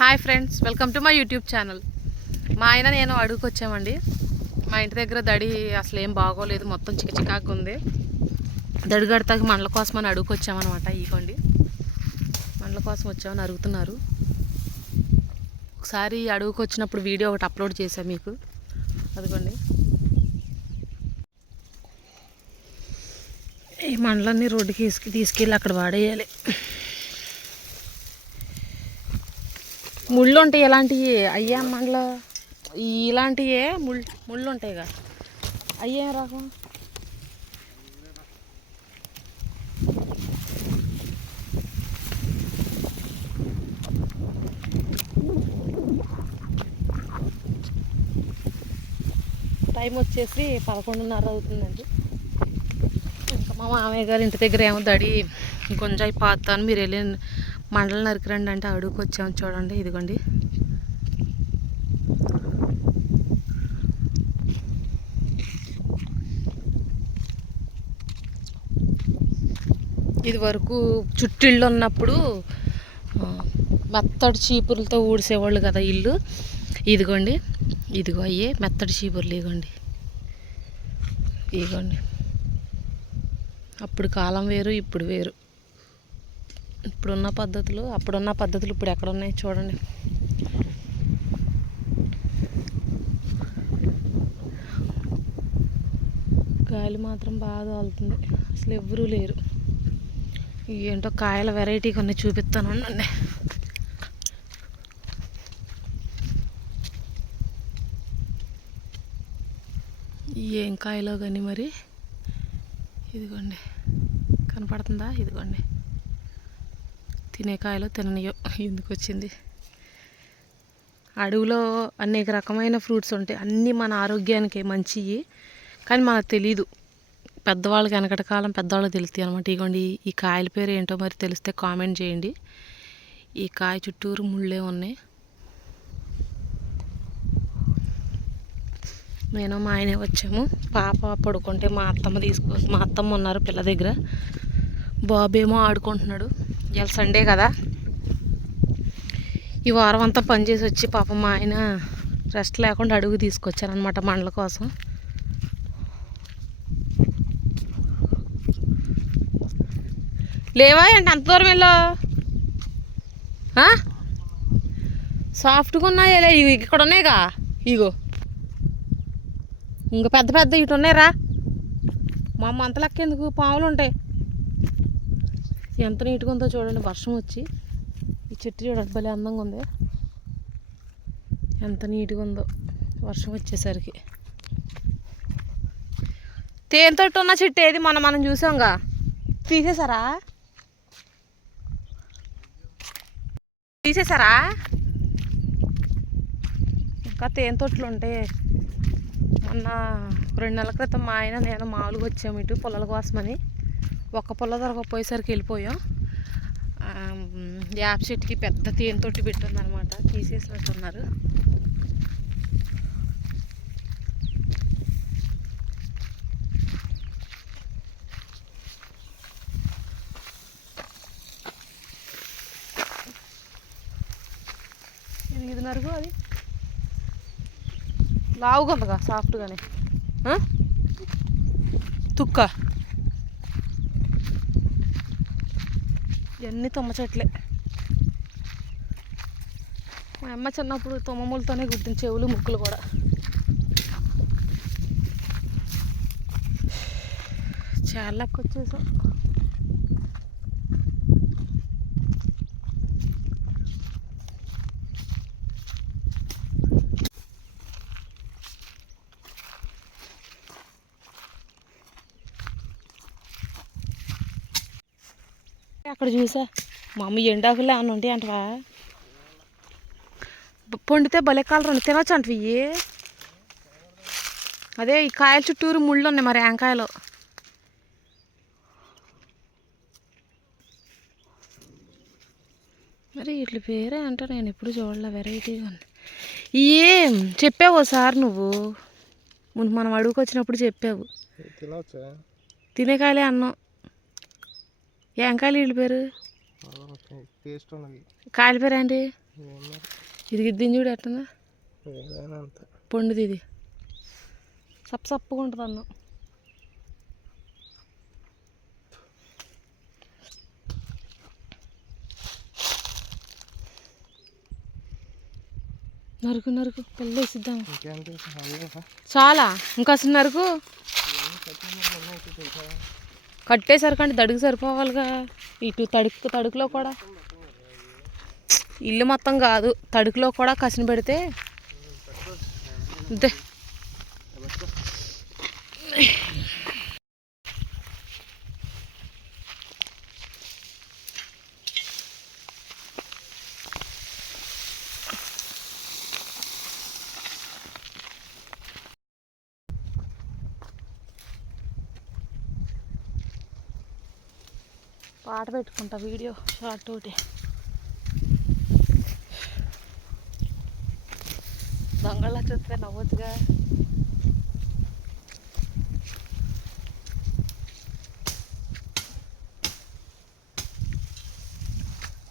Hi friends, welcome to my YouTube channel. మా ఆయన నేను అడుగుకి వచ్చామండి. మా ఇంటి దగ్గర దడి అసలు ఏం బాగోలేదు, మొత్తం చికచికాగా ఉంది. దడి గడతాకి మండల కోసమని అడుగుకి వచ్చామన్నమాట. ఇగోండి మండల కోసం వచ్చామని అడుగుతున్నారు. ఒకసారి అడుగుకి వచ్చినప్పుడు వీడియో ఒకటి అప్లోడ్ చేశాను మీకు, అదిగోండి. ఈ మండలన్నీ రోడ్డుకి తీసుకెళ్ళి అక్కడ వాడేయాలి. ముళ్ళు ఉంటాయి, ఎలాంటివి అయ్యా మండలో ఇలాంటివే ముళ్ళు ఉంటాయి కదా, అయ్యే రకం. టైం వచ్చేసి 11:30 అవుతుందండి. ఇంకా మా మామయ్య గారు ఇంటి దగ్గర ఏమో దడి గుంజాయి పాతాను, మీరు వెళ్ళి మండలం నరికిరండి అంటే అడుగుకి వచ్చాము. చూడండి, ఇదిగోండి. ఇది వరకు చుట్టిళ్ళు ఉన్నప్పుడు మెత్తడి చీపుర్లతో ఊడిసేవాళ్ళు కదా ఇల్లు. ఇదిగోండి, ఇదిగో అయ్యే మెత్తడి చీపుర్లు. ఇదిగోండి, ఇదిగోండి. అప్పుడు కాలం వేరు, ఇప్పుడు వేరు. ఇప్పుడున్న పద్ధతులు, అప్పుడున్న పద్ధతులు ఇప్పుడు ఎక్కడ ఉన్నాయి చూడండి. గాలి మాత్రం బాగా తగులుతుంది, అసలు ఎవ్వరూ లేరు. ఏంటో కాయల వెరైటీ కొన్ని చూపిస్తాను అండి. ఏం కాయలో కానీ మరి, ఇదిగోండి కనపడుతుందా? ఇదిగోండి, తినే కాయలో తిననియో ఎందుకు వచ్చింది. అడవిలో అనేక రకమైన ఫ్రూట్స్ ఉంటాయి, అన్నీ మన ఆరోగ్యానికి మంచివి, కానీ మనకు తెలీదు. పెద్దవాళ్ళకి వెనకటి కాలం పెద్దవాళ్ళకి తెలుస్తాయి అనమాట. ఇగోండి, ఈ కాయల పేరు ఏంటో మరి తెలిస్తే కామెంట్ చేయండి. ఈ కాయ చుట్టూరు ముళ్ళే ఉన్నాయి. నేను మా ఆయనే వచ్చాము. పాప పడుకుంటే మా అత్తమ్మ ఉన్నారు పిల్ల దగ్గర. బాబేమో ఆడుకుంటున్నాడు. ఇవాళ సండే కదా, ఈ వారం అంతా పనిచేసి వచ్చి పాపం మా ఆయన రెస్ట్ లేకుండా అడుగు తీసుకొచ్చారనమాట మండల కోసం. లేవా ఏంటి అంత దూరం వెళ్ళో? సాఫ్ట్గా ఉన్నాయా? ఇక్కడ ఉన్నాయిగా, ఇగో ఇంకా పెద్ద పెద్ద ఇటు ఉన్నాయిరా. మా అమ్మ అంత లెక్క ఎందుకు, పాములు ఉంటాయి. ఎంత నీట్గా ఉందో చూడండి. వర్షం వచ్చి ఈ చెట్టు చూడండి, భలే అందంగా ఉంది. ఎంత నీట్గా ఉందో వర్షం వచ్చేసరికి. తేనెతోటి ఉన్న చెట్టు ఏది మనం చూసాంగా, తీసేసారా? ఇంకా తేనెతోటలు ఉంటాయి. మొన్న 2 నెలల క్రితం మా ఆయన నేను మామూలుగా వచ్చాము ఇటు పొలాల కోసమని. ఒక్క పొల దొరకపోయేసరికి వెళ్ళిపోయాం. యాప్ చెట్టుకి పెద్ద తేనెతోటి పెట్టిందనమాట, తీసేసినట్టున్నారు. ఇది నరుగు, అది లావుగా ఉందిగా, సాఫ్ట్గానే. తుక్క ఇవన్నీ తుమ్మ చెట్లే. మా అమ్మ చిన్నప్పుడు తుమ్మములతోనే గుర్తిన చెవులు ముక్కులు కూడా. చాలా ఎక్కువ వచ్చేసాం. అక్కడ చూసా మా అమ్మ ఎండాకులే ఏమన్నా ఉంటాయి అంటవా, పండితే భలే కాలరు తినొచ్చు అంటవి. అదే ఈ కాయల చుట్టూరు ముళ్ళు ఉన్నాయి మరి, ఏంకాయలు. మరి ఇట్ల పేరే అంట, నేను ఎప్పుడు చూడలే, వెరైటీగా ఉంది. ఏం చెప్పావు సార్ నువ్వు ముందు, మనం అడుగుకు వచ్చినప్పుడు చెప్పావు. తినే కాయలే అన్నాం. ఏం కాయలు వీళ్ళ పేరు? కాయల పేరు ఏంటి? ఇది గిద్దిని చూడు ఎట్టుందా పండుది ఇది సప్పగా ఉంటుంది అన్నం. నరుకు నరుకు పెళ్ళేసిద్దాం. చాలా ఇంకా అసలు నరుకు కట్టేసరికంటే దడుగు సరిపోవాలిగా. ఇటు తడుకులో కూడా ఇల్లు మొత్తం కాదు, తడుకులో కూడా కసిని పెడితే అంతే. పాట పెట్టుకుంటా వీడియో షార్ట్ ఒకటి. దొంగలా చూస్తే నవ్వచ్చుగా.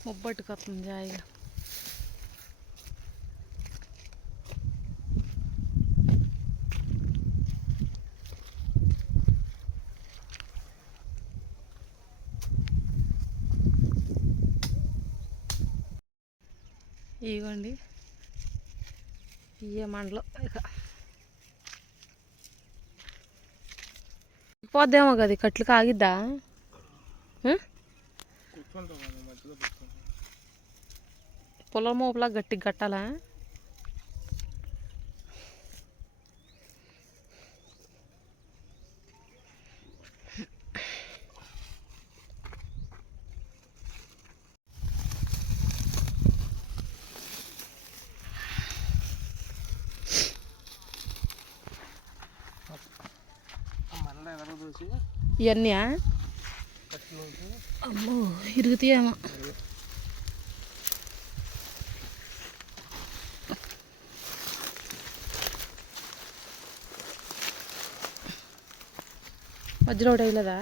ముబ్బట్టుకొస్తుంది జాయిగా. ఇవ్వండి ఇయ్యే మండలం ఇక పోద్దేమో కదా కట్లు కాగిద్దా. పొలం మోపులా గట్టిగా కట్టాలా. ఇవన్నీ అమ్మో ఇరుగుతాయేమో. మధ్యలో ఒకటి వేయలేదా.